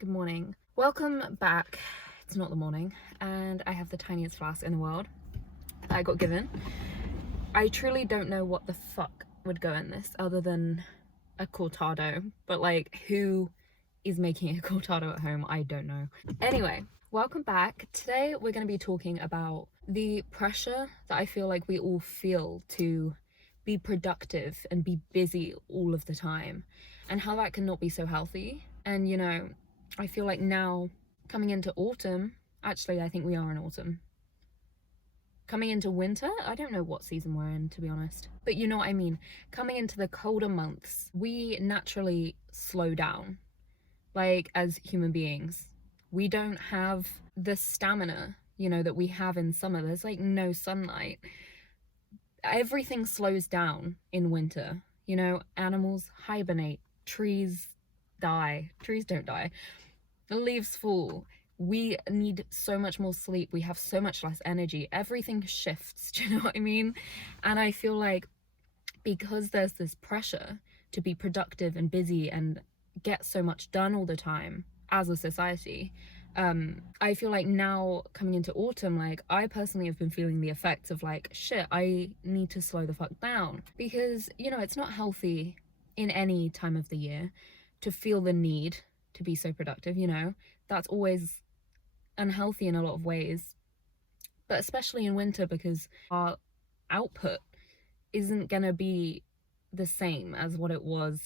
Good morning. Welcome back. It's not the morning, and I have the tiniest flask in the world that I got given. I truly don't know what the fuck would go in this other than a cortado, but like, who is making a cortado at home? I don't know. Anyway, welcome back. Today we're going to be talking about the pressure that I feel like we all feel to be productive and be busy all of the time, and how that cannot be so healthy. And I feel like now, coming into autumn, actually I think we are in autumn, coming into winter, I don't know what season we're in, to be honest, but you know what I mean. Coming into the colder months, we naturally slow down, like, as human beings. We don't have the stamina, that we have in summer. There's like no sunlight. Everything slows down in winter. Animals hibernate, trees die. Trees don't die. The leaves fall. We need so much more sleep. We have so much less energy. Everything shifts. Do you know what I mean? And I feel like because there's this pressure to be productive and busy and get so much done all the time as a society, I feel like now, coming into autumn, like, I personally have been feeling the effects of like, shit, I need to slow the fuck down, because it's not healthy in any time of the year to feel the need to be so productive. That's always unhealthy in a lot of ways, but especially in winter, because our output isn't gonna be the same as what it was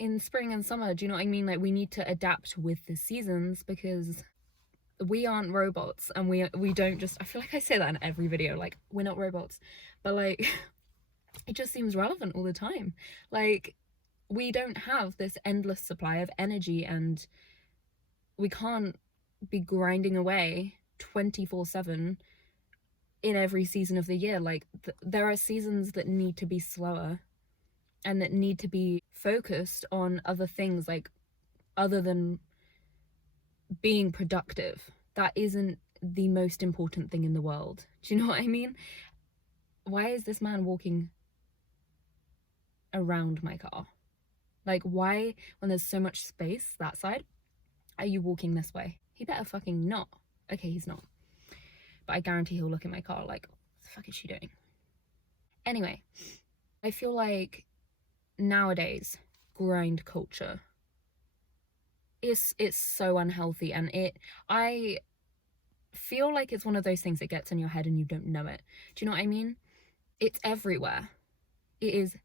in spring and summer. Do you know what I mean? Like, we need to adapt with the seasons, because we aren't robots, and we don't just, I feel like I say that in every video, like, we're not robots, but like it just seems relevant all the time. Like, we don't have this endless supply of energy, and we can't be grinding away 24/7 in every season of the year. Like, there are seasons that need to be slower and that need to be focused on other things, like, other than being productive. That isn't the most important thing in the world. Do you know what I mean? Why is this man walking around my car? Like, why, when there's so much space that side, are you walking this way? He better fucking not. Okay, he's not. But I guarantee he'll look in my car like, what the fuck is she doing? Anyway, I feel like nowadays, grind culture it's so unhealthy, and I feel like it's one of those things that gets in your head and you don't know it. Do you know what I mean? It's everywhere. It is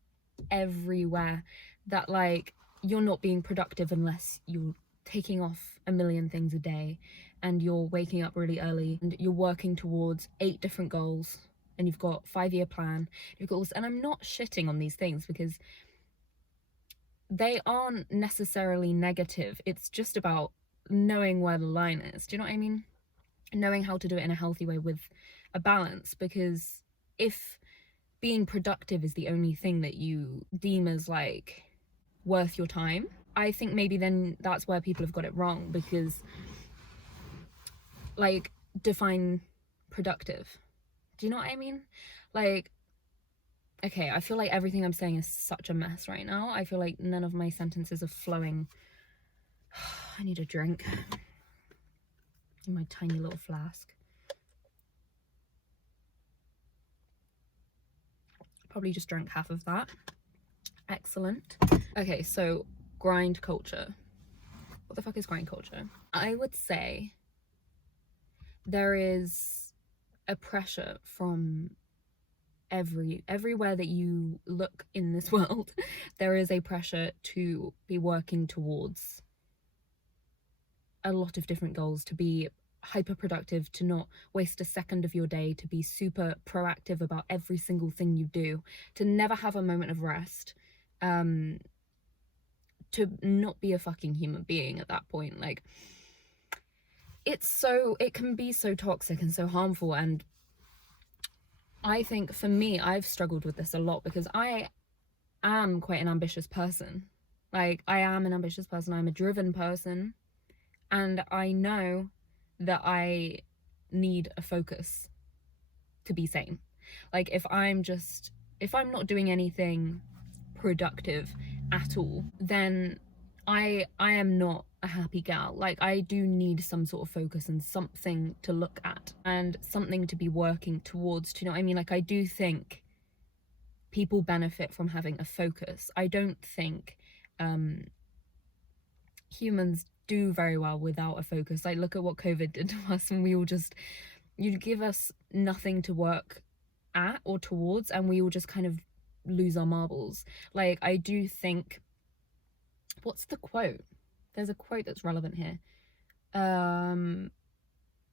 everywhere, that like, you're not being productive unless you're taking off a million things a day, and you're waking up really early, and you're working towards 8 different goals, and you've got 5-year plan, you've got all this. And I'm not shitting on these things, because they aren't necessarily negative. It's just about knowing where the line is. Do you know what I mean? Knowing how to do it in a healthy way with a balance, because if being productive is the only thing that you deem as like worth your time, I think maybe then that's where people have got it wrong, because like, define productive. Do you know what I mean? Like, okay, I feel like everything I'm saying is such a mess right now. I feel like none of my sentences are flowing. I need a drink in my tiny little flask. Probably just drank half of that. Excellent. Okay, so grind culture. What the fuck is grind culture? I would say there is a pressure from everywhere that you look in this world. There is a pressure to be working towards a lot of different goals, to be hyper productive, to not waste a second of your day, to be super proactive about every single thing you do, to never have a moment of rest, to not be a fucking human being at that point. Like, it can be so toxic and so harmful. And I think, for me, I've struggled with this a lot, because I am quite an ambitious person. Like, I am an ambitious person. I'm a driven person. And I know that I need a focus to be sane. Like, if I'm not doing anything productive at all, then I am not a happy gal. Like, I do need some sort of focus and something to look at and something to be working towards. Do you know what I mean? Like, I do think people benefit from having a focus. I don't think humans do very well without a focus. Like, look at what COVID did to us, and we all just, you'd give us nothing to work at or towards, and we all just kind of lose our marbles. Like, I do think, what's the quote? There's a quote that's relevant here.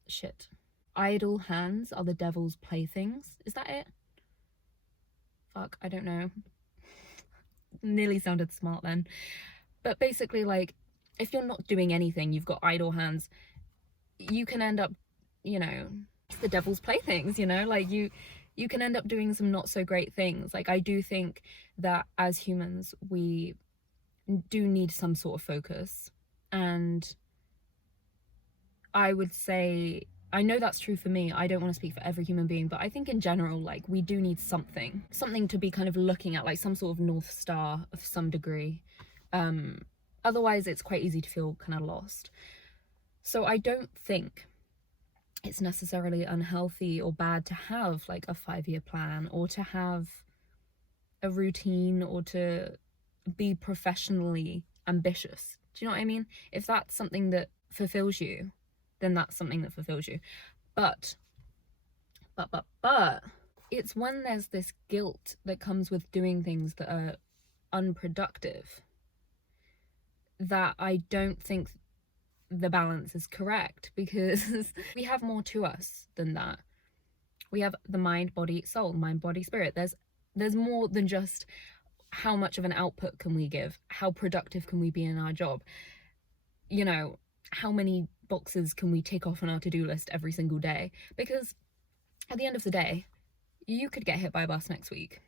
Shit. Idle hands are the devil's playthings. Is that it? Fuck, I don't know. Nearly sounded smart then. But basically, like, if you're not doing anything, you've got idle hands, you can end up, you know, it's the devil's playthings, you know? Like, you can end up doing some not so great things. Like, I do think that as humans, we do need some sort of focus. And I would say, I know that's true for me. I don't want to speak for every human being, but I think in general, like, we do need something to be kind of looking at, like some sort of North Star of some degree. Otherwise, it's quite easy to feel kind of lost. So I don't think it's necessarily unhealthy or bad to have like a 5-year plan, or to have a routine, or to be professionally ambitious. Do you know what I mean? If that's something that fulfills you, then that's something that fulfills you. But it's when there's this guilt that comes with doing things that are unproductive that I don't think the balance is correct, because we have more to us than that. We have the mind, body, soul, mind, body, spirit. There's more than just how much of an output can we give, how productive can we be in our job, you know, how many boxes can we tick off on our to-do list every single day. Because at the end of the day, you could get hit by a bus next week,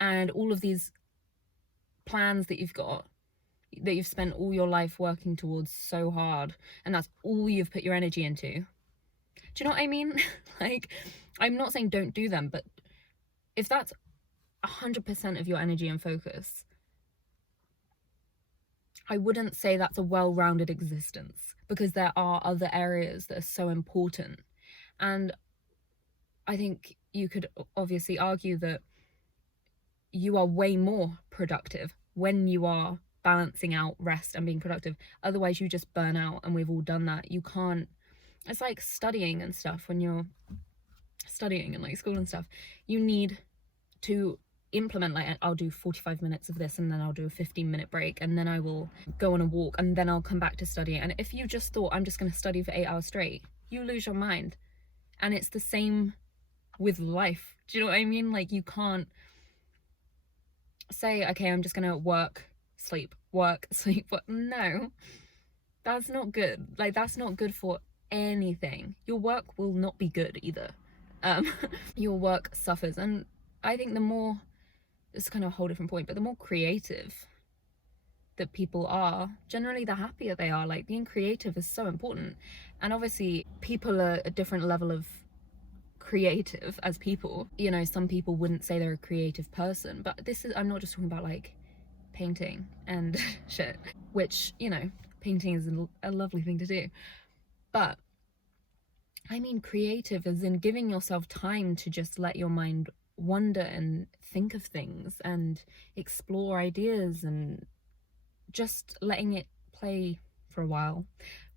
and all of these plans that you've got, that you've spent all your life working towards so hard, and that's all you've put your energy into. Do you know what I mean? Like, I'm not saying don't do them, but if that's 100% of your energy and focus, I wouldn't say that's a well-rounded existence, because there are other areas that are so important. And I think you could obviously argue that you are way more productive when you are balancing out rest and being productive. Otherwise, you just burn out, and we've all done that. You can't, it's like studying and stuff. When you're studying in like school and stuff, you need to implement, like, I'll do 45 minutes of this, and then I'll do a 15-minute break, and then I will go on a walk, and then I'll come back to study. And if you just thought, I'm just going to study for 8 hours straight, you lose your mind. And it's the same with life. Do you know what I mean? Like, you can't say, okay, I'm just gonna work, sleep, work, sleep, work. No, that's not good. Like, that's not good for anything. Your work will not be good either. Your work suffers. And I think the more, it's kind of a whole different point, but the more creative that people are, generally the happier they are. Like, being creative is so important. And obviously people are a different level of creative as people. You know, some people wouldn't say they're a creative person, but this is, I'm not just talking about like painting and shit, which, you know, painting is a lovely thing to do, but I mean creative as in giving yourself time to just let your mind wander and think of things and explore ideas, and just letting it play for a while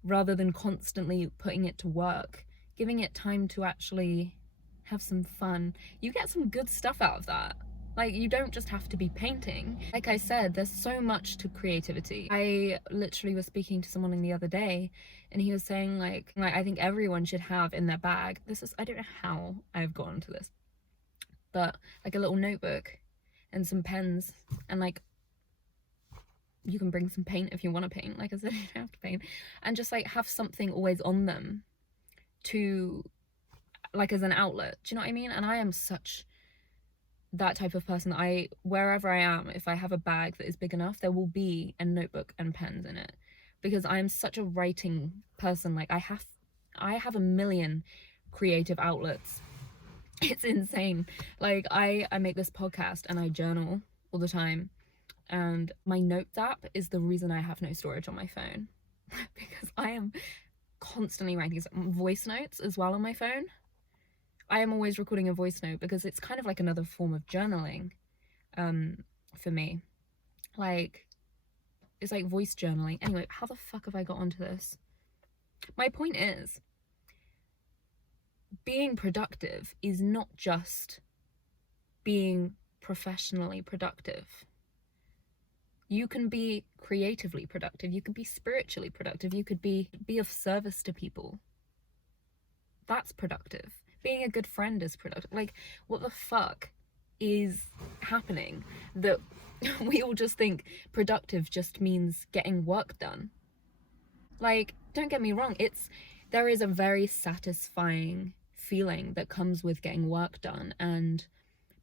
rather than constantly putting it to work, giving it time to actually have some fun. You get some good stuff out of that. Like, you don't just have to be painting. Like I said, there's so much to creativity. I literally was speaking to someone the other day, and he was saying like I think everyone should have in their bag, this is, I don't know how I've gotten to this, but like a little notebook and some pens, and like, you can bring some paint if you want to paint. Like I said, you don't have to paint. And just like have something always on them to, like, as an outlet. Do you know what I mean? And I am such that type of person that wherever I am, if I have a bag that is big enough, there will be a notebook and pens in it, because I am such a writing person. Like, I have a million creative outlets. It's insane. Like, I make this podcast and I journal all the time. and my notes app is the reason I have no storage on my phone. Because I am constantly writing voice notes as well on my phone. I am always recording a voice note because it's kind of like another form of journaling for me. Like, it's like voice journaling. Anyway, how the fuck have I got onto this? My point is, being productive is not just being professionally productive. You can be creatively productive, you could be spiritually productive, you could be of service to people. That's productive. Being a good friend is productive. Like, what the fuck is happening that we all just think productive just means getting work done? Like, don't get me wrong, there is a very satisfying feeling that comes with getting work done and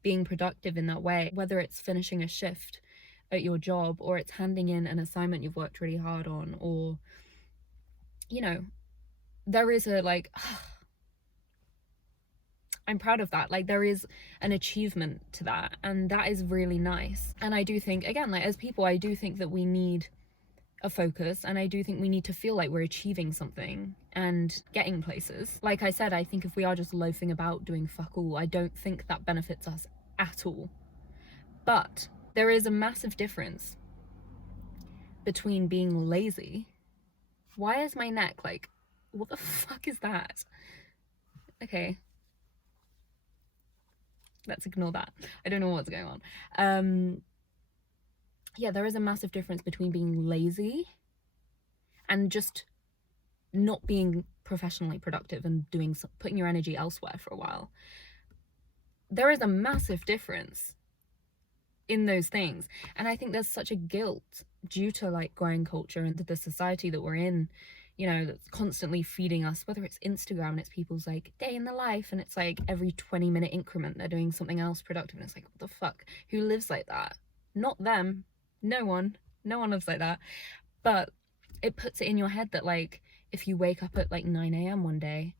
being productive in that way, whether it's finishing a shift at your job, or it's handing in an assignment you've worked really hard on, or, you know, there is a, like, I'm proud of that. Like, there is an achievement to that, and that is really nice. And I do think, again, like, as people, I do think that we need a focus, and I do think we need to feel like we're achieving something and getting places. Like I said, I think if we are just loafing about doing fuck all, I don't think that benefits us at all. But there is a massive difference between being lazy. Why is my neck like, what the fuck is that? Okay, let's ignore that. I don't know what's going on. Yeah, there is a massive difference between being lazy and just not being professionally productive and putting your energy elsewhere for a while. There is a massive difference in those things, and I think there's such a guilt due to like grind culture and the society that we're in, you know, that's constantly feeding us, whether it's Instagram and it's people's like day in the life, and it's like every 20-minute increment they're doing something else productive, and it's like, what the fuck, who lives like that? Not them. No one lives like that. But it puts it in your head that like, if you wake up at like 9 a.m. one day,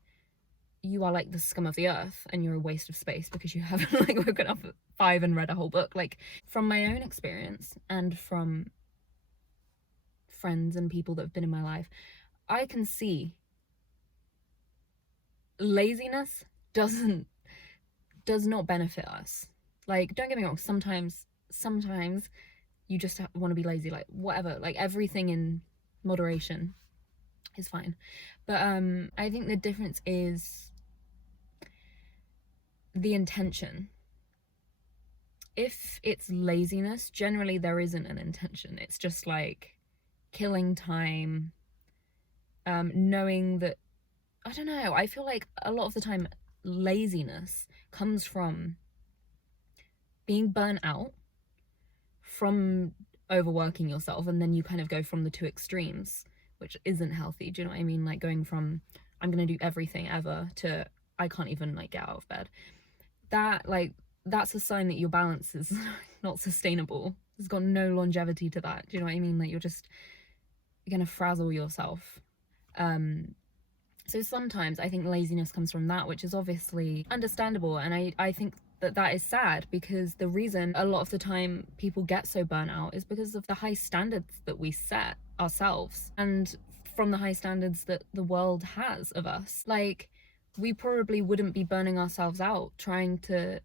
you are like the scum of the earth and you're a waste of space because you haven't like woken up at 5 and read a whole book. Like, from my own experience and from friends and people that have been in my life, I can see laziness does not benefit us. Like, don't get me wrong, sometimes you just want to be lazy, like whatever, like everything in moderation is fine. But I think the difference is the intention. If it's laziness, generally there isn't an intention. It's just like killing time, knowing that, I don't know, I feel like a lot of the time laziness comes from being burnt out from overworking yourself, and then you kind of go from the two extremes, which isn't healthy. Do you know what I mean? Like, going from I'm gonna do everything ever to I can't even like get out of bed. That's a sign that your balance is not sustainable. It's got no longevity to that. Do you know what I mean? Like, you're gonna frazzle yourself. So sometimes I think laziness comes from that, which is obviously understandable, and I think that is sad, because the reason a lot of the time people get so burnt out is because of the high standards that we set ourselves, and from the high standards that the world has of us. Like, we probably wouldn't be burning ourselves out trying to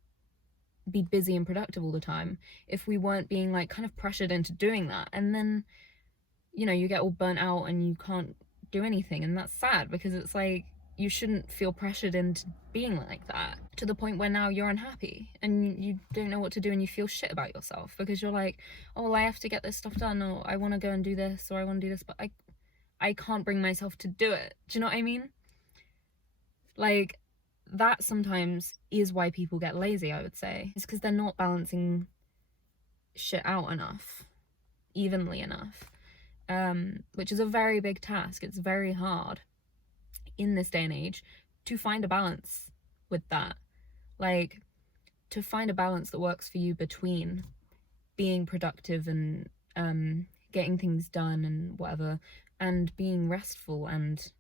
be busy and productive all the time if we weren't being like kind of pressured into doing that. And then, you know, you get all burnt out and you can't do anything, and that's sad, because it's like, you shouldn't feel pressured into being like that to the point where now you're unhappy and you don't know what to do and you feel shit about yourself because you're like, oh well, I have to get this stuff done, or I want to go and do this, or I want to do this, but I can't bring myself to do it. Do you know what I mean? Like, that sometimes is why people get lazy, I would say. It's because they're not balancing shit out enough, evenly enough, which is a very big task. It's very hard in this day and age to find a balance with that. Like, to find a balance that works for you between being productive and getting things done and whatever, and being restful and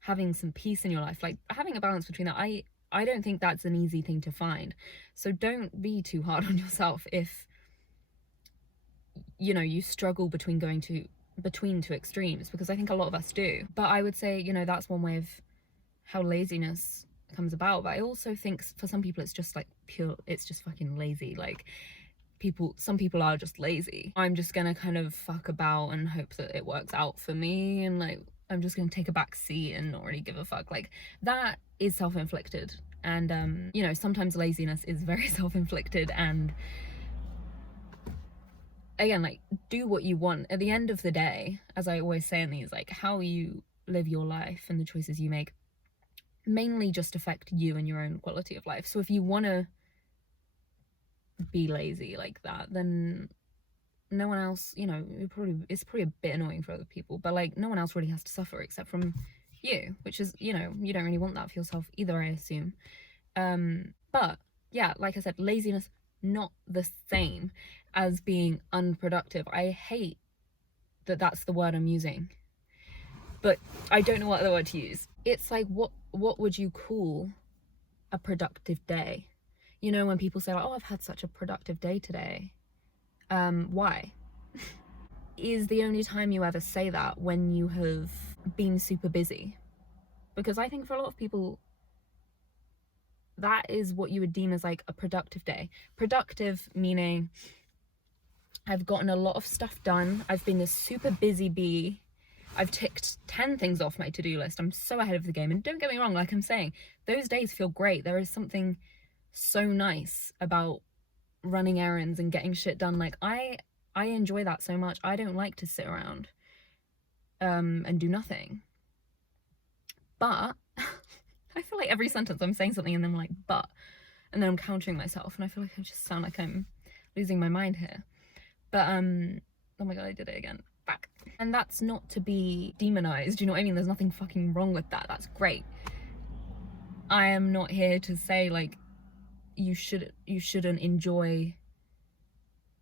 having some peace in your life. Like, having a balance between that, I don't think that's an easy thing to find. So don't be too hard on yourself if you know, you struggle between two extremes, because I think a lot of us do. But I would say, you know, that's one way of how laziness comes about. But I also think for some people it's just like it's just fucking lazy. Like, some people are just lazy. I'm just gonna kind of fuck about and hope that it works out for me, and like I'm just gonna take a back seat and not really give a fuck. Like, that is self-inflicted. And you know, sometimes laziness is very self-inflicted. And again, like, do what you want. At the end of the day, as I always say in these, like, how you live your life and the choices you make mainly just affect you and your own quality of life. So if you want to be lazy like that, then no one else, you know, it's probably a bit annoying for other people, but like, no one else really has to suffer except from you, which is, you know, you don't really want that for yourself either, I assume. But yeah, like I said, laziness not the same as being unproductive. I hate that that's the word I'm using, but I don't know what other word to use. It's like, what would you call a productive day? You know, when people say like, oh, I've had such a productive day today. Why? Is the only time you ever say that when you have been super busy? Because I think for a lot of people, that is what you would deem as like a productive day. Productive meaning I've gotten a lot of stuff done. I've been this super busy bee. I've ticked 10 things off my to-do list. I'm so ahead of the game. And don't get me wrong, like I'm saying, those days feel great. There is something so nice about running errands and getting shit done. Like, I enjoy that so much. I don't like to sit around and do nothing. But I feel like every sentence I'm saying something and then I'm like, but, and then I'm countering myself, and I feel like I just sound like I'm losing my mind here. But oh my god, I did it again. Back. And that's not to be demonized, you know what I mean? There's nothing fucking wrong with that. That's great. I am not here to say like you shouldn't enjoy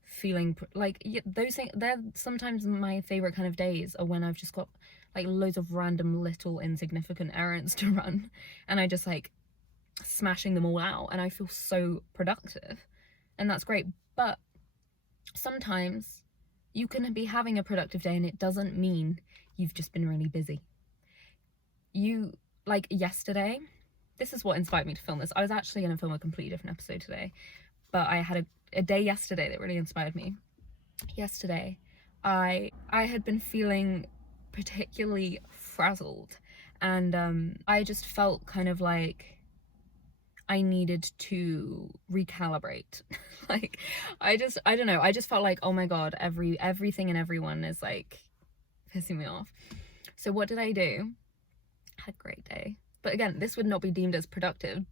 feeling like, those things. They're sometimes my favorite kind of days are when I've just got like loads of random little insignificant errands to run, and I just like smashing them all out, and I feel so productive, and that's great. But sometimes you can be having a productive day and it doesn't mean you've just been really busy. You, like yesterday, this is what inspired me to film this. I was actually going to film a completely different episode today, but I had a day yesterday that really inspired me. Yesterday, I had been feeling particularly frazzled, and I just felt kind of like I needed to recalibrate. Like, I don't know, I just felt like, oh my god, everything and everyone is like pissing me off. So what did I do? I had a great day. But again, this would not be deemed as productive.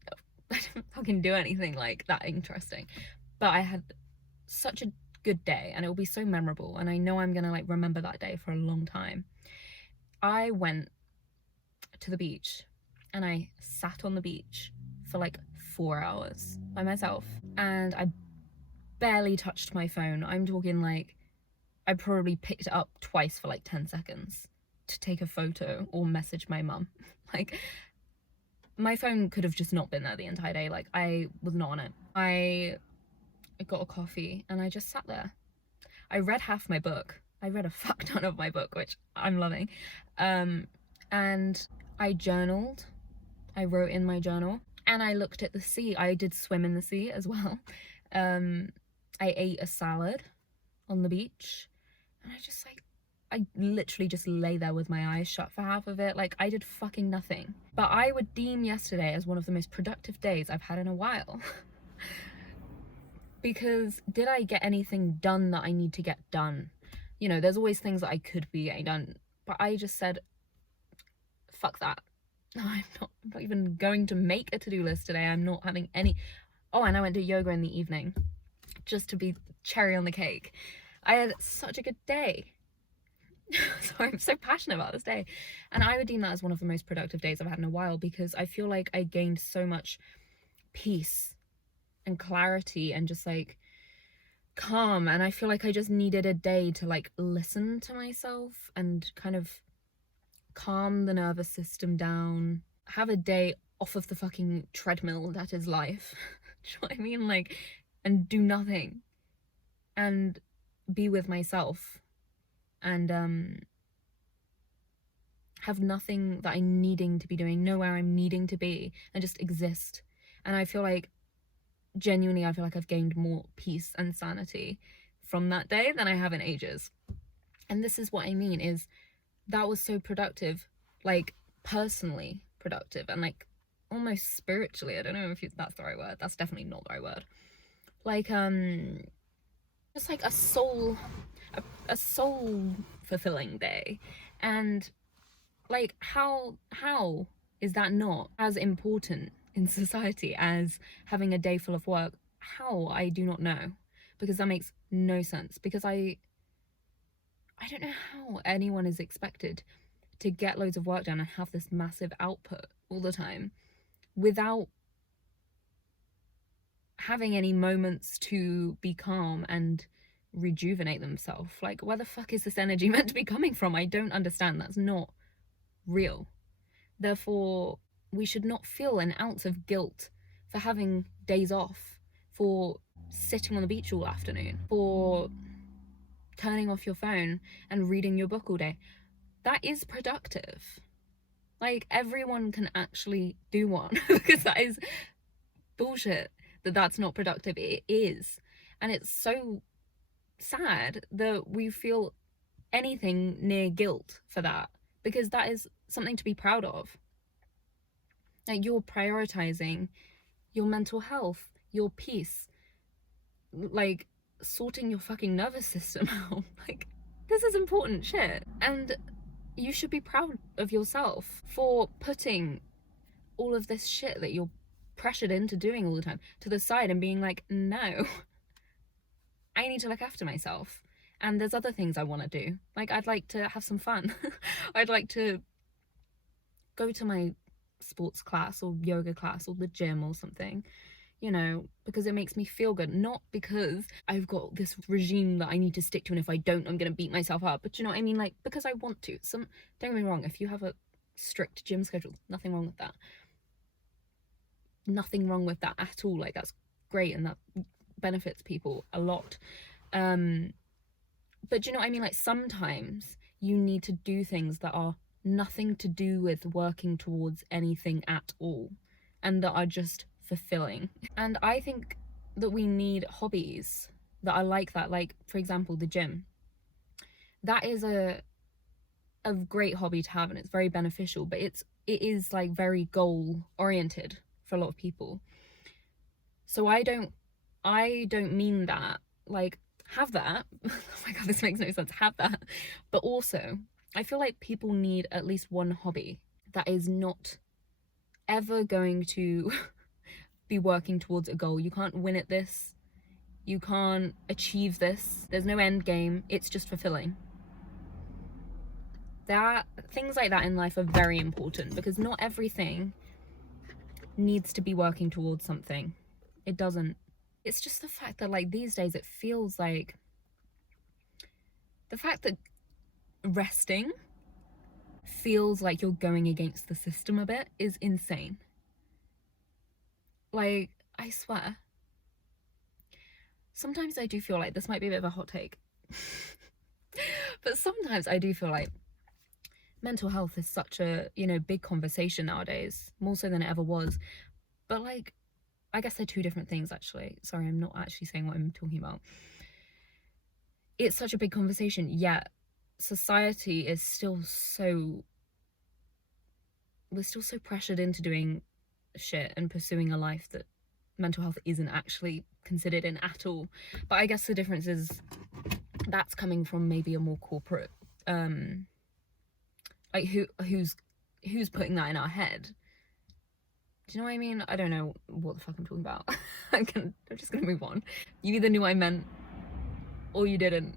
I didn't fucking do anything like that interesting. But I had such a good day, and it will be so memorable, and I know I'm gonna like remember that day for a long time. I went to the beach and I sat on the beach for like 4 hours by myself, and I barely touched my phone. I'm talking like I probably picked it up twice for like 10 seconds to take a photo or message my mum. Like, my phone could have just not been there the entire day. Like, I was not on it. I got a coffee and I just sat there. I read half my book. I read a fuck ton of my book, which I'm loving. And I journaled. I wrote in my journal, and I looked at the sea. I did swim in the sea as well. I ate a salad on the beach, and I literally just lay there with my eyes shut for half of it. Like, I did fucking nothing. But I would deem yesterday as one of the most productive days I've had in a while. Because did I get anything done that I need to get done? You know, there's always things that I could be getting done, but I just said, fuck that. I'm not even going to make a to-do list today. I'm not having any. Oh, and I went to yoga in the evening just to be cherry on the cake. I had such a good day. So I'm so passionate about this day, and I would deem that as one of the most productive days I've had in a while, because I feel like I gained so much peace and clarity and just like calm, and I feel like I just needed a day to like listen to myself and kind of calm the nervous system down, have a day off of the fucking treadmill that is life. Do you know what I mean? Like, and do nothing. And be with myself and have nothing that I'm needing to be doing, nowhere I'm needing to be, and just exist. And I feel like, genuinely, I feel like I've gained more peace and sanity from that day than I have in ages. And this is what I mean, is that was so productive, like personally productive, and like almost spiritually. I don't know if that's the right word. That's definitely not the right word. Like just like a soul fulfilling day. And like how is that not as important in society as having a day full of work? How? I do not know, because that makes no sense. Because I don't know how anyone is expected to get loads of work done and have this massive output all the time without having any moments to be calm and rejuvenate themselves. Like, where the fuck is this energy meant to be coming from? I don't understand. That's not real. Therefore, we should not feel an ounce of guilt for having days off, for sitting on the beach all afternoon, for turning off your phone and reading your book all day. That is productive. Like, everyone can actually do one because that is bullshit that that's not productive. It is. And it's so sad that we feel anything near guilt for that, because that is something to be proud of. Like, you're prioritizing your mental health, your peace, like sorting your fucking nervous system out. Like, this is important shit. And you should be proud of yourself for putting all of this shit that you're pressured into doing all the time to the side and being like, no, I need to look after myself. And there's other things I want to do. Like, I'd like to have some fun. I'd like to go to my sports class or yoga class or the gym or something, you know, because it makes me feel good. Not because I've got this regime that I need to stick to, and if I don't, I'm gonna beat myself up. But you know what I mean? Like, because I want to. Don't get me wrong, if you have a strict gym schedule, nothing wrong with that. Nothing wrong with that at all. Like, that's great, and that benefits people a lot. But you know what I mean? Like, sometimes you need to do things that are nothing to do with working towards anything at all, and that are just fulfilling. And I think that we need hobbies that are like that. Like, for example, the gym. That is a great hobby to have, and it's very beneficial, but it is like very goal oriented for a lot of people. So I don't mean that. Like, have that. Oh my god, this makes no sense. Have that. But also, I feel like people need at least one hobby that is not ever going to be working towards a goal. You can't win at this. You can't achieve this. There's no end game. It's just fulfilling. Things like that in life are very important, because not everything needs to be working towards something. It doesn't. It's just the fact that, like, these days it feels like the fact that resting feels like you're going against the system a bit is insane. Like, I swear, sometimes I do feel like, this might be a bit of a hot take, but sometimes I do feel like mental health is such a, you know, big conversation nowadays, more so than it ever was. But like, I guess they're two different things, actually. Sorry, I'm not actually saying what I'm talking about. It's such a big conversation, yet society is still so, we're still so pressured into doing shit and pursuing a life that mental health isn't actually considered in at all. But I guess the difference is that's coming from maybe a more corporate, like, who's putting that in our head? Do you know what I mean? I don't know what the fuck I'm talking about. I'm just gonna move on. You either knew what I meant or you didn't.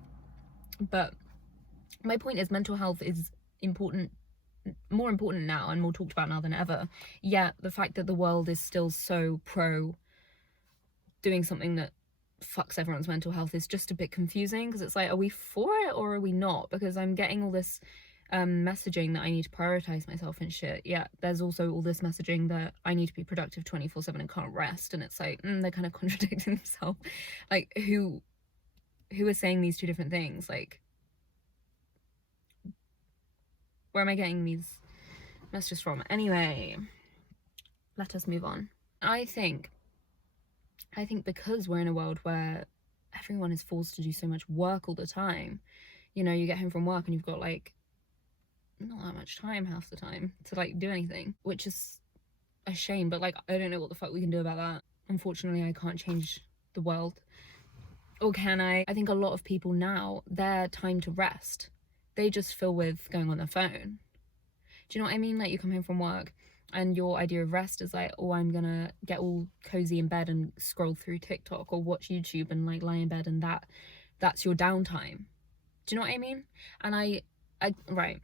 But my point is, mental health is important, more important now and more talked about now than ever. Yet the fact that the world is still so pro doing something that fucks everyone's mental health is just a bit confusing, because it's like, are we for it or are we not? Because I'm getting all this messaging that I need to prioritize myself and shit. Yeah, there's also all this messaging that I need to be productive 24/7 and can't rest, and it's like, they're kind of contradicting themselves. Like, who who are saying these two different things. Like, where am I getting these messages from? Anyway, let us move on. I think because we're in a world where everyone is forced to do so much work all the time, you know, you get home from work and you've got like not that much time half the time to like do anything, which is a shame, but like I don't know what the fuck we can do about that. Unfortunately, I can't change the world. Or can I? I think a lot of people now, their time to rest, they just fill with going on their phone. Do you know what I mean? Like, you come home from work and your idea of rest is like, oh, I'm gonna get all cozy in bed and scroll through TikTok or watch YouTube and like lie in bed, and that's your downtime. Do you know what I mean? And I right.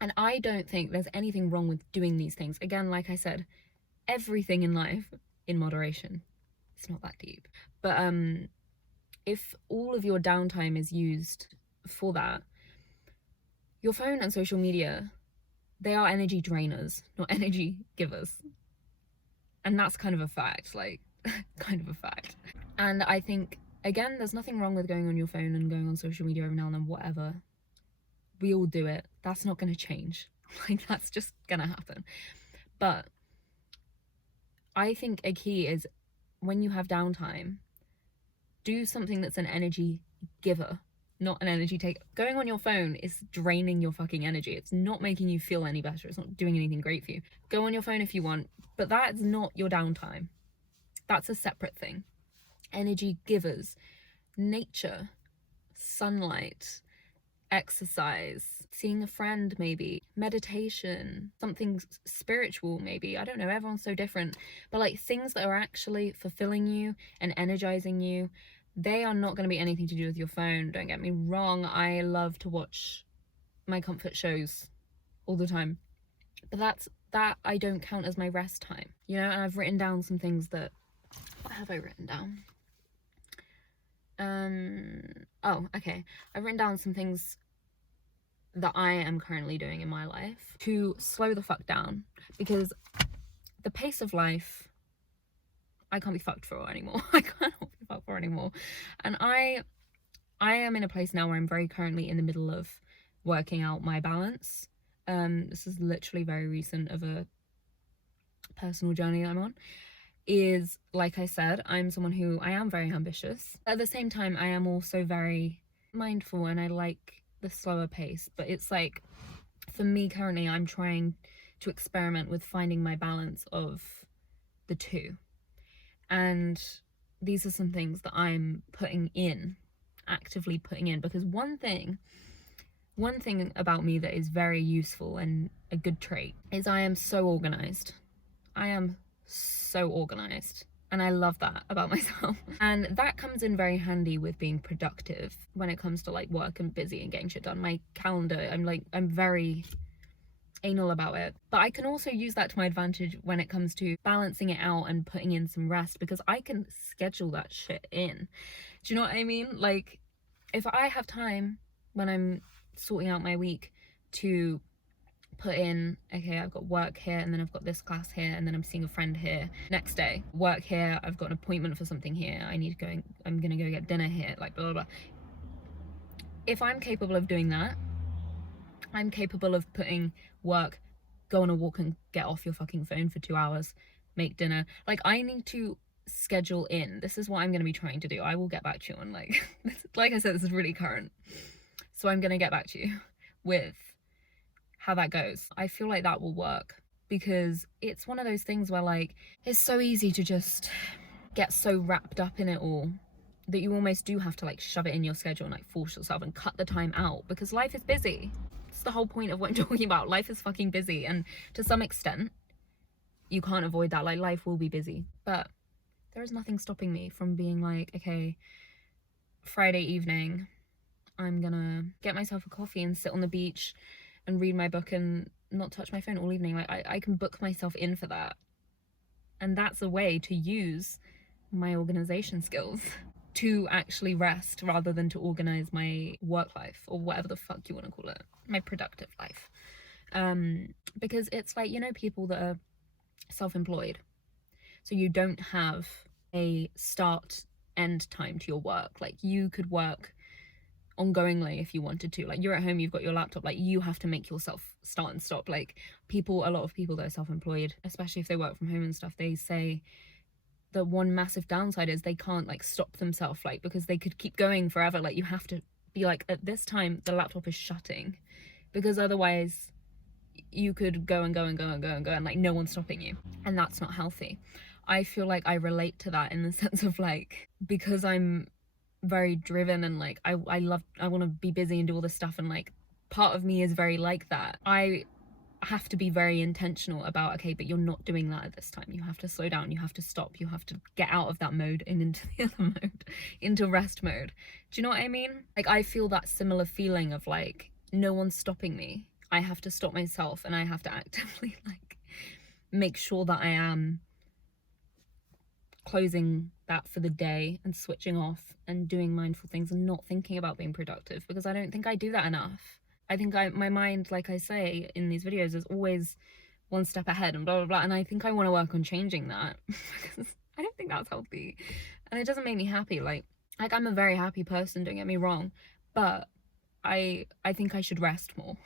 And I don't think there's anything wrong with doing these things. Again, like I said, everything in life in moderation. It's not that deep. But if all of your downtime is used for that, your phone and social media, they are energy drainers, not energy givers. And that's kind of a fact, like, kind of a fact. And I think, again, there's nothing wrong with going on your phone and going on social media every now and then, whatever. We all do it. That's not going to change. Like, that's just going to happen. But I think a key is, when you have downtime, do something that's an energy giver, not an energy taker. Going on your phone is draining your fucking energy. It's not making you feel any better. It's not doing anything great for you. Go on your phone if you want, but that's not your downtime. That's a separate thing. Energy givers, nature, sunlight, exercise, seeing a friend, maybe meditation, something spiritual, maybe. I don't know, everyone's so different, but like things that are actually fulfilling you and energizing you, they are not going to be anything to do with your phone. Don't get me wrong, I love to watch my comfort shows all the time, but that I don't count as my rest time, you know. And I've written down some things that, what have I written down? Oh, okay, I've written down some things that I am currently doing in my life to slow the fuck down, because the pace of life, I can't be fucked for anymore. I cannot be fucked for anymore. And I am in a place now where I'm very currently in the middle of working out my balance. This is literally very recent of a personal journey I'm on. Is, like I said, I'm someone who, I am very ambitious. At the same time, I am also very mindful, and I like the slower pace. But it's like, for me currently, I'm trying to experiment with finding my balance of the two. And these are some things that I'm actively putting in, because one thing about me that is very useful and a good trait is I am so organized. I am so organized, and I love that about myself. And that comes in very handy with being productive when it comes to like work and busy and getting shit done. My calendar, I'm very anal about it, but I can also use that to my advantage when it comes to balancing it out and putting in some rest, because I can schedule that shit in. Do you know what I mean? Like, if I have time when I'm sorting out my week to put in, okay, I've got work here, and then I've got this class here, and then I'm seeing a friend here. Next day, work here, I've got an appointment for something here, I'm gonna go get dinner here, like blah blah blah. If I'm capable of doing that, I'm capable of putting work, go on a walk and get off your fucking phone for 2 hours, make dinner. Like, I need to schedule in. This is what I'm going to be trying to do. I will get back to you on, like I said, this is really current, so I'm going to get back to you with how that goes. I feel like that will work, because it's one of those things where, like, it's so easy to just get so wrapped up in it all that you almost do have to like shove it in your schedule and like force yourself and cut the time out, because life is busy. It's the whole point of what I'm talking about. Life is fucking busy, and to some extent you can't avoid that. Like, life will be busy, but there is nothing stopping me from being like, okay, Friday evening, I'm gonna get myself a coffee and sit on the beach and read my book and not touch my phone all evening. Like, I can book myself in for that, and that's a way to use my organization skills to actually rest, rather than to organize my work life, or whatever the fuck you want to call it, my productive life. Because it's like, you know, people that are self-employed, so you don't have a start end time to your work. Like, you could work ongoingly if you wanted to. Like, you're at home, you've got your laptop, like, you have to make yourself start and stop. Like, a lot of people that are self-employed, especially if they work from home and stuff, they say the one massive downside is they can't like stop themselves, like, because they could keep going forever. Like, you have to be like, at this time the laptop is shutting, because otherwise you could go and go and go and go and go, and like no one's stopping you, and that's not healthy. I feel like I relate to that in the sense of, like, because I'm very driven and like I want to be busy and do all this stuff, and like part of me is very like that. I have to be very intentional about, okay, but you're not doing that at this time. You have to slow down, you have to stop, you have to get out of that mode and into the other mode, into rest mode. Do you know what I mean? Like, I feel that similar feeling of like, no one's stopping me. I have to stop myself, and I have to actively like make sure that I am closing that for the day and switching off and doing mindful things and not thinking about being productive, because I don't think I do that enough. I think my mind, like I say in these videos, is always one step ahead and blah blah blah, and I think I want to work on changing that because I don't think that's healthy, and it doesn't make me happy. Like I'm a very happy person, don't get me wrong, but I think I should rest more.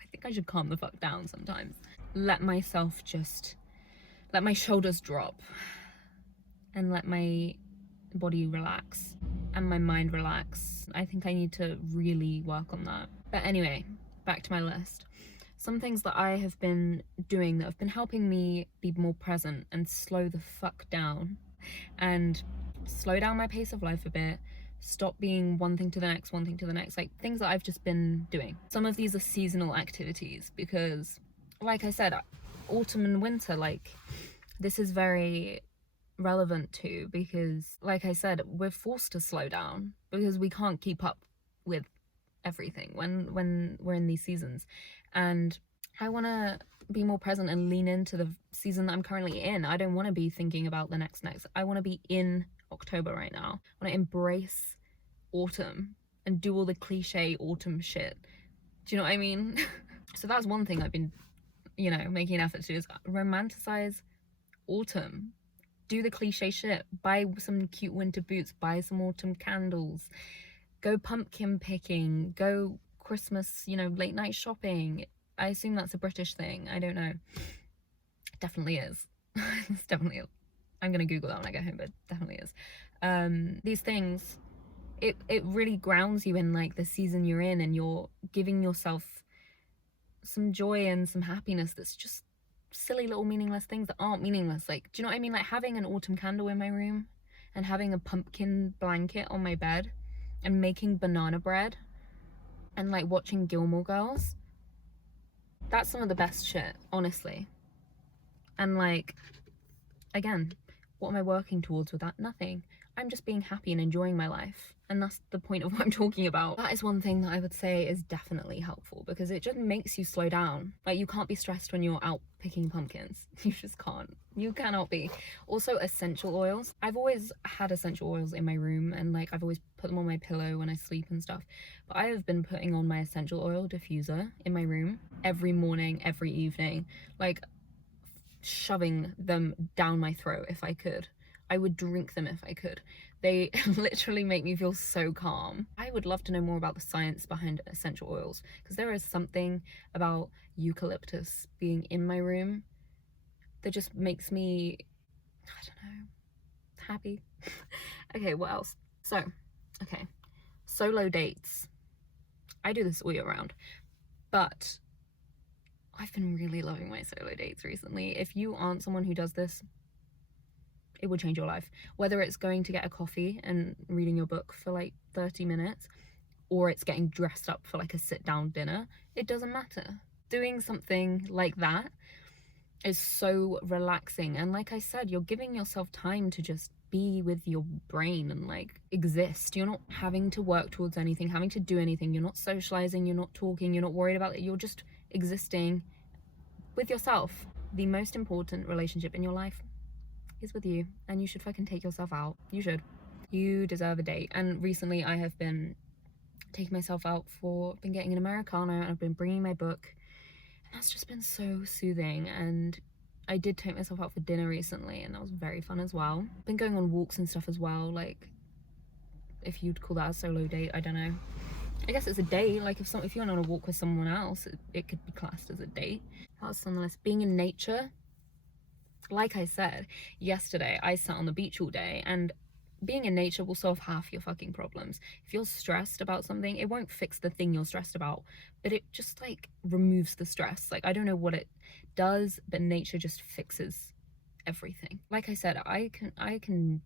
I think I should calm the fuck down sometimes. Let myself just let my shoulders drop and let my body relax and my mind relax. I think I need to really work on that. But anyway, back to my list. Some things that I have been doing that have been helping me be more present and slow the fuck down and slow down my pace of life a bit, stop being one thing to the next, like things that I've just been doing. Some of these are seasonal activities because, like I said, autumn and winter, like, this is very relevant too, because like I said, we're forced to slow down because we can't keep up with everything when we're in these seasons. And I want to be more present and lean into the season that I'm currently in. I don't want to be thinking about the next. I want to be in October right now. I want to embrace autumn and do all the cliche autumn shit. Do you know what I mean? So that's one thing I've been, making an effort to do, is romanticize autumn. Do the cliche shit. Buy some cute winter boots, buy some autumn candles, go pumpkin picking, go Christmas, late night shopping. I assume that's a British thing. I don't know. It definitely is. It's definitely, I'm gonna Google that when I get home, but it definitely is. These things, it really grounds you in like the season you're in, and you're giving yourself some joy and some happiness that's just silly little meaningless things that aren't meaningless. Like, do you know what I mean? Like having an autumn candle in my room and having a pumpkin blanket on my bed and making banana bread and like watching Gilmore Girls. That's some of the best shit, honestly. And like, again, what am I working towards with that? Nothing. I'm just being happy and enjoying my life. And that's the point of what I'm talking about. That is one thing that I would say is definitely helpful, because it just makes you slow down. Like, you can't be stressed when you're out picking pumpkins. You just can't. You cannot be. Also, essential oils. I've always had essential oils in my room, and like I've always put them on my pillow when I sleep and stuff. But I have been putting on my essential oil diffuser in my room every morning, every evening, like shoving them down my throat if I could. I would drink them if I could. They literally make me feel so calm. I would love to know more about the science behind essential oils, because there is something about eucalyptus being in my room that just makes me, I don't know, happy. Okay, what else? So, okay, solo dates. I do this all year round, but I've been really loving my solo dates recently. If you aren't someone who does this, it would change your life. Whether it's going to get a coffee and reading your book for like 30 minutes, or it's getting dressed up for like a sit down dinner, it doesn't matter. Doing something like that is so relaxing. And like I said, you're giving yourself time to just be with your brain and like exist. You're not having to work towards anything, having to do anything. You're not socializing, you're not talking, you're not worried about it. You're just existing with yourself. The most important relationship in your life is with you, and you should fucking take yourself out. You should. You deserve a date. And recently I have been taking myself out been getting an Americano, and I've been bringing my book, and that's just been so soothing. And I did take myself out for dinner recently, and that was very fun as well. Been going on walks and stuff as well. Like, if you'd call that a solo date, I don't know. I guess it's a date. Like if you're on a walk with someone else, it could be classed as a date. That's on the list. Being in nature. Like I said yesterday, I sat on the beach all day, and being in nature will solve half your fucking problems. If you're stressed about something, it won't fix the thing you're stressed about, but it just like removes the stress. Like, I don't know what it does, but nature just fixes everything. Like I said, I can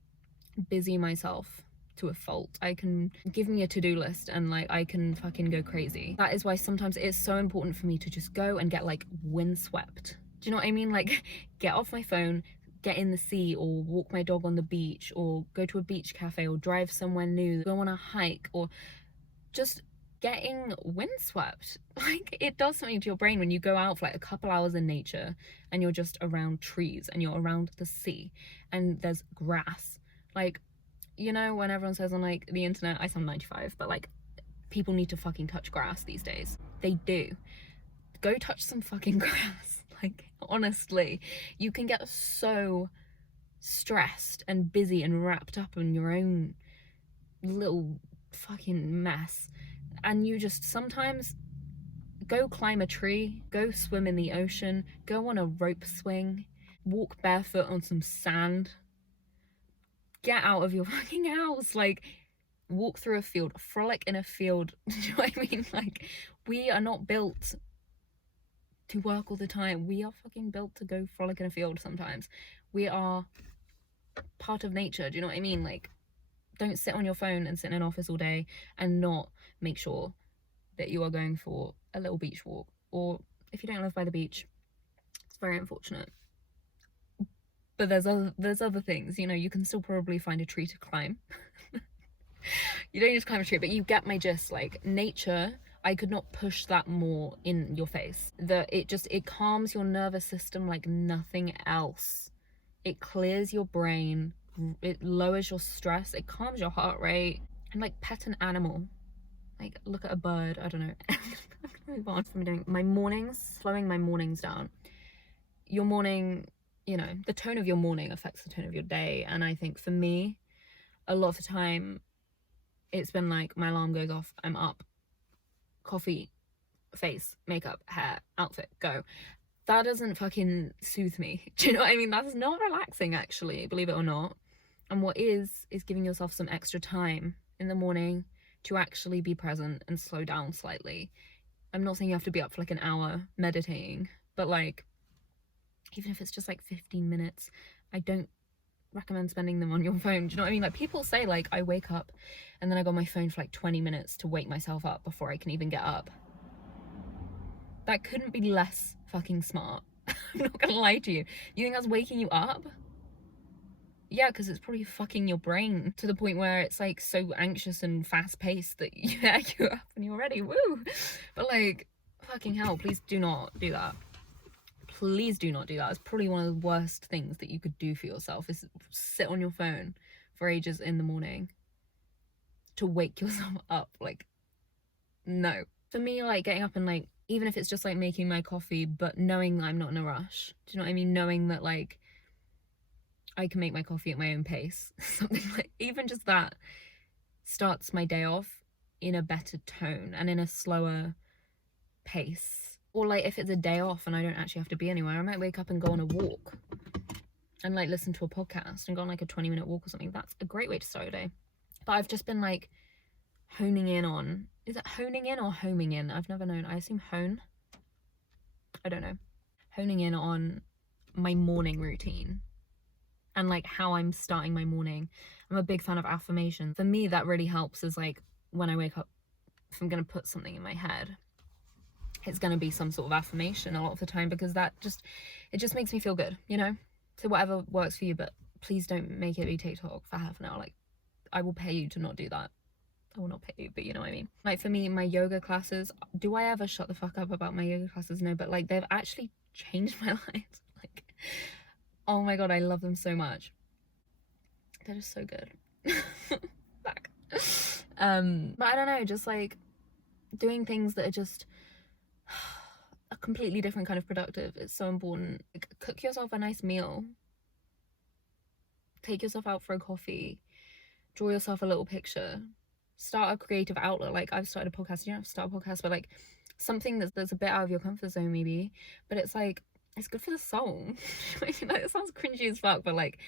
busy myself to a fault. I can give me a to-do list and like I can fucking go crazy. That is why sometimes it's so important for me to just go and get like windswept. Do you know what I mean? Like, get off my phone, get in the sea, or walk my dog on the beach, or go to a beach cafe, or drive somewhere new, go on a hike, or just getting windswept. Like, it does something to your brain when you go out for like a couple hours in nature and you're just around trees and you're around the sea and there's grass. Like, you know, when everyone says on like the internet, I sound 95, but like, people need to fucking touch grass these days. They do. Go touch some fucking grass. Like, honestly, you can get so stressed and busy and wrapped up in your own little fucking mess, and you just sometimes go climb a tree, go swim in the ocean, go on a rope swing, walk barefoot on some sand, get out of your fucking house, like, walk through a field, frolic in a field. Do you know what I mean? Like, we are not built to work all the time. We are fucking built to go frolic in a field sometimes. We are part of nature. Do you know what I mean? Like, don't sit on your phone and sit in an office all day and not make sure that you are going for a little beach walk. Or if you don't live by the beach, it's very unfortunate. But there's other things, you know, you can still probably find a tree to climb. You don't need to climb a tree, but you get my gist. Like, nature, I could not push that more in your face. It calms your nervous system like nothing else. It clears your brain, it lowers your stress, it calms your heart rate. And like, pet an animal. Like, look at a bird, I don't know. I'm gonna move on from doing my mornings, slowing my mornings down. Your morning, you know, the tone of your morning affects the tone of your day. And I think for me, a lot of the time, it's been like, my alarm goes off, I'm up, coffee, face, makeup, hair, outfit, go. That doesn't fucking soothe me. Do you know what I mean? That's not relaxing, actually, believe it or not. And what is giving yourself some extra time in the morning to actually be present and slow down slightly. I'm not saying you have to be up for like an hour meditating, but like, even if it's just like 15 minutes, I don't recommend spending them on your phone. Do you know what I mean? Like, people say like, I wake up and then I go on my phone for like 20 minutes to wake myself up before I can even get up. That couldn't be less fucking smart. I'm not gonna lie to you. You think that's waking you up? Yeah, because it's probably fucking your brain to the point where it's like so anxious and fast paced that yeah, you're up and you're ready. Woo! But like, fucking hell, please do not do that. Please do not do that. It's probably one of the worst things that you could do for yourself, is sit on your phone for ages in the morning to wake yourself up. Like, no. For me, like, getting up and like, even if it's just like making my coffee, but knowing I'm not in a rush. Do you know what I mean? Knowing that like, I can make my coffee at my own pace. Something like, even just that starts my day off in a better tone and in a slower pace. Or like, if it's a day off and I don't actually have to be anywhere, I might wake up and go on a walk and like listen to a podcast and go on like a 20-minute walk or something. That's a great way to start a day. But I've just been like honing in on, is it honing in or homing in? I've never known. I assume hone. I don't know. Honing in on my morning routine and like how I'm starting my morning. I'm a big fan of affirmation. For me, that really helps, is like, when I wake up, if I'm gonna put something in my head, it's gonna be some sort of affirmation a lot of the time, because it just makes me feel good, you know? So whatever works for you, but please don't make it be TikTok for half an hour. Like, I will pay you to not do that. I will not pay you, but you know what I mean? Like, for me, my yoga classes, do I ever shut the fuck up about my yoga classes? No, but like, they've actually changed my life. Like, oh my god, I love them so much. They're just so good. Back. But I don't know, just like doing things that are just a completely different kind of productive. It's so important. Like, cook yourself a nice meal. Take yourself out for a coffee. draw yourself a little picture, start a creative outlet. Like I've started a podcast. You don't have to start a podcast, but like something that's a bit out of your comfort zone maybe, but it's like it's good for the soul. You know, it sounds cringy as fuck, but like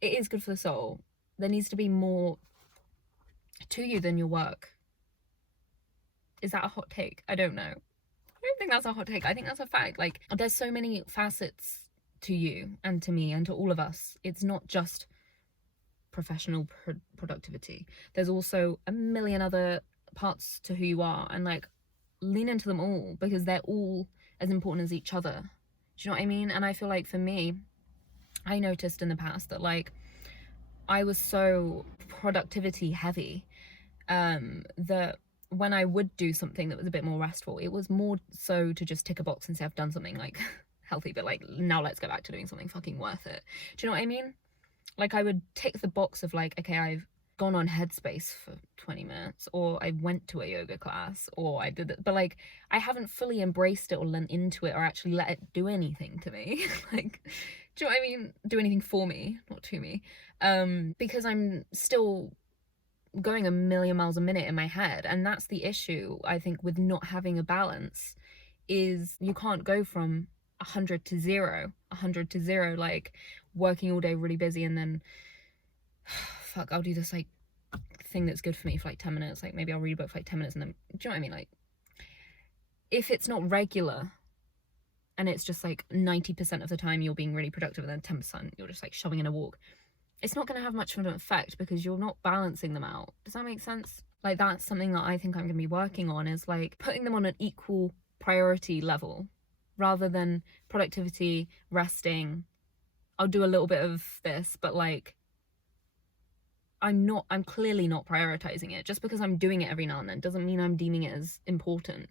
it is good for the soul. There needs to be more to you than your work. Is that a hot take? I don't know. I don't think that's a hot take. I think that's a fact. Like there's so many facets to you and to me and to all of us. It's not just professional productivity. There's also a million other parts to who you are, and like lean into them all because they're all as important as each other. Do you know what I mean? And I feel like for me, I noticed in the past that like I was so productivity heavy that when I would do something that was a bit more restful, it was more so to just tick a box and say I've done something like healthy, but like now let's go back to doing something fucking worth it. Do you know what I mean? Like I would tick the box of like, okay, I've gone on Headspace for 20 minutes, or I went to a yoga class, or I did it, but like I haven't fully embraced it or lent into it or actually let it do anything to me. Like, do you know what I mean? Do anything for me, not to me. Because I'm still going a million miles a minute in my head, and that's the issue I think with not having a balance, is you can't go from 100 to 0, like working all day really busy and then fuck, I'll do this like thing that's good for me for like 10 minutes, like maybe I'll read a book for like 10 minutes and then, do you know what I mean? Like if it's not regular and it's just like 90% of the time you're being really productive and then 10% you're just like shoving in a walk, it's not going to have much of an effect because you're not balancing them out. Does that make sense? Like that's something that I think I'm going to be working on, is like putting them on an equal priority level rather than productivity, resting. I'll do a little bit of this, but like I'm clearly not prioritizing it. Just because I'm doing it every now and then doesn't mean I'm deeming it as important,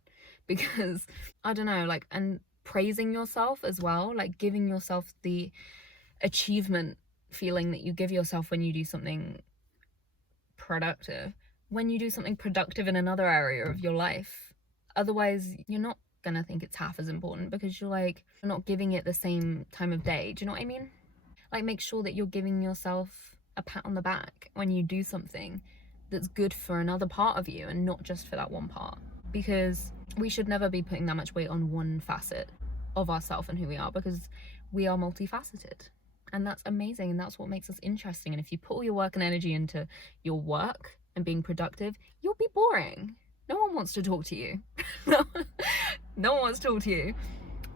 because I don't know, like, and praising yourself as well, like giving yourself the achievement feeling that you give yourself when you do something productive, when you do something productive in another area of your life. Otherwise you're not gonna think it's half as important because you're not giving it the same time of day. Do you know what I mean? Like make sure that you're giving yourself a pat on the back when you do something that's good for another part of you and not just for that one part, because we should never be putting that much weight on one facet of ourselves and who we are, because we are multifaceted, and that's amazing, and that's what makes us interesting. And if you put all your work and energy into your work and being productive, you'll be boring. No one wants to talk to you. No one wants to talk to you.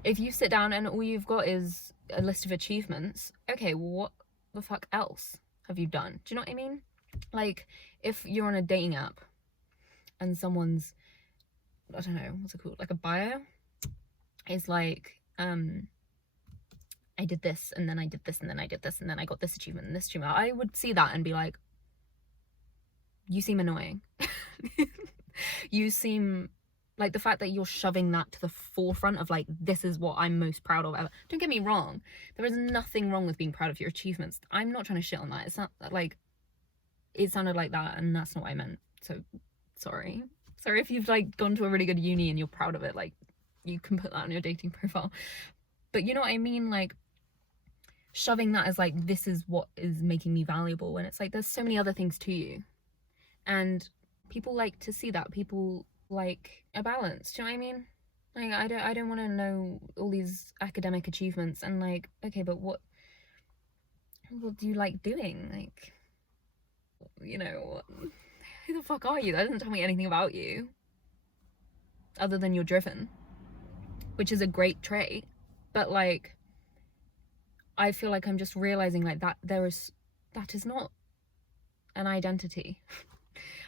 If you sit down and all you've got is a list of achievements, okay, well, what the fuck else have you done? Do you know what I mean? Like if you're on a dating app and someone's, I don't know, what's it called, like a bio is like, I did this and then I did this and then I did this and then I got this achievement and this achievement, I would see that and be like, you seem annoying. You seem like, the fact that you're shoving that to the forefront of like, this is what I'm most proud of ever. Don't get me wrong, there is nothing wrong with being proud of your achievements. I'm not trying to shit on that. It's not like, it sounded like that and that's not what I meant. So sorry if you've like gone to a really good uni and you're proud of it, like you can put that on your dating profile. But you know what I mean? Like shoving that as like, this is what is making me valuable, when it's like there's so many other things to you, and people like to see that. People like a balance. Do you know what I mean? Like I don't want to know all these academic achievements and like, okay, but what do you like doing? Like, you know, who the fuck are you? That doesn't tell me anything about you other than you're driven, which is a great trait. But like I feel like I'm just realizing like that is not an identity.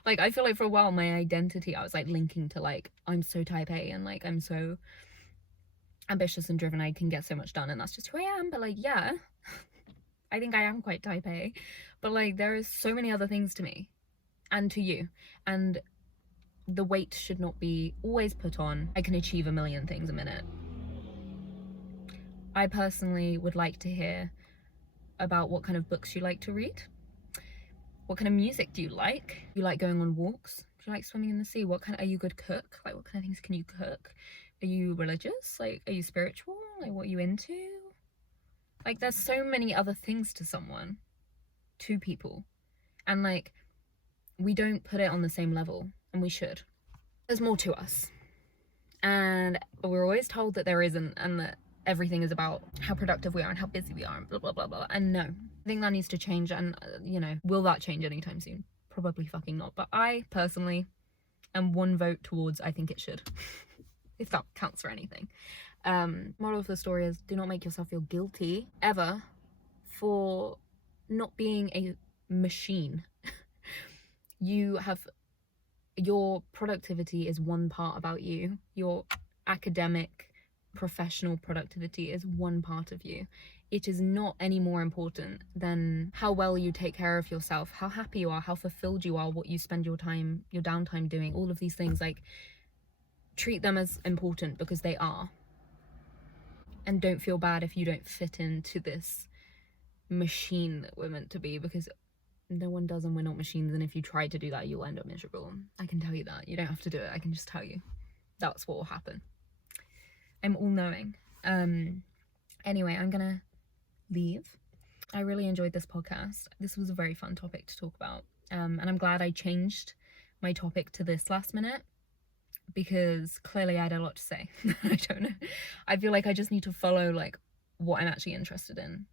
Like I feel like for a while my identity, I was like linking to like, I'm so type A and like I'm so ambitious and driven, I can get so much done, and that's just who I am. But like, yeah, I think I am quite type A, but like there is so many other things to me and to you, and the weight should not be always put on I can achieve a million things a minute. I personally would like to hear about what kind of books you like to read. What kind of music do you like? Do you like going on walks? Do you like swimming in the sea? Are you a good cook? Like what kind of things can you cook? Are you religious? Like are you spiritual? Like what are you into? Like there's so many other things to someone, to people. And like we don't put it on the same level, and we should. There's more to us, and we're always told that there isn't, and that everything is about how productive we are and how busy we are and blah blah blah blah. And no, I think that needs to change. And you know, will that change anytime soon? Probably fucking not. But I personally am one vote towards I think it should. If that counts for anything. Moral of the story is, do not make yourself feel guilty ever for not being a machine. Your productivity is one part about you. Your academic, professional productivity is one part of you. It is not any more important than how well you take care of yourself, how happy you are, how fulfilled you are, what you spend your downtime doing. All of these things, like, treat them as important because they are. And don't feel bad if you don't fit into this machine that we're meant to be, because no one does, and we're not machines. And if you try to do that, you'll end up miserable. I can tell you that. You don't have to do it. I can just tell you that's what will happen. I'm all-knowing. Anyway, I'm gonna leave. I really enjoyed this podcast. This was a very fun topic to talk about, and I'm glad I changed my topic to this last minute, because clearly I had a lot to say. I don't know. I feel like I just need to follow like what I'm actually interested in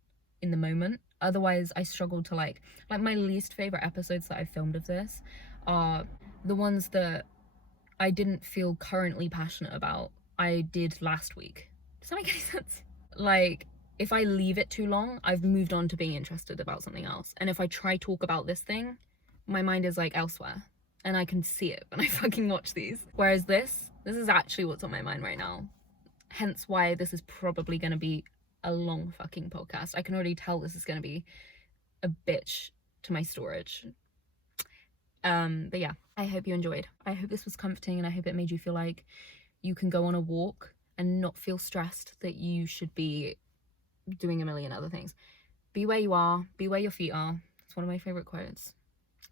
the moment. Otherwise I struggle to like my least favorite episodes that I've filmed of this are the ones that I didn't feel currently passionate about. I did last week. Does that make any sense? Like, if I leave it too long, I've moved on to being interested about something else. And if I try talk about this thing, my mind is like elsewhere. And I can see it when I fucking watch these. Whereas this is actually what's on my mind right now. Hence why this is probably going to be a long fucking podcast. I can already tell this is going to be a bitch to my storage. But yeah, I hope you enjoyed. I hope this was comforting, and I hope it made you feel like you can go on a walk and not feel stressed that you should be doing a million other things. Be where you are. Be where your feet are. It's one of my favorite quotes.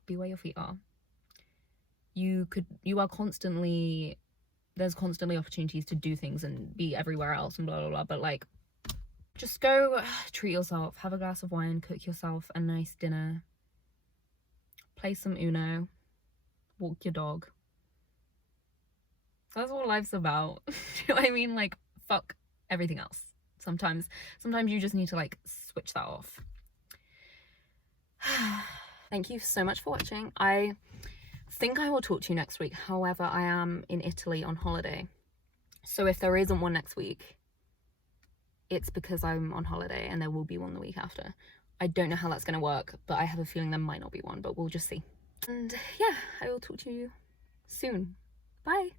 Be where your feet are. There's constantly opportunities to do things and be everywhere else and blah blah blah, but like, just go treat yourself, have a glass of wine, cook yourself a nice dinner, play some Uno, walk your dog. That's what life's about. You know what I mean? Like, fuck everything else. Sometimes you just need to like switch that off. Thank you so much for watching. I think I will talk to you next week. However, I am in Italy on holiday. So if there isn't one next week, it's because I'm on holiday, and there will be one the week after. I don't know how that's going to work, but I have a feeling there might not be one, but we'll just see. And yeah, I will talk to you soon. Bye.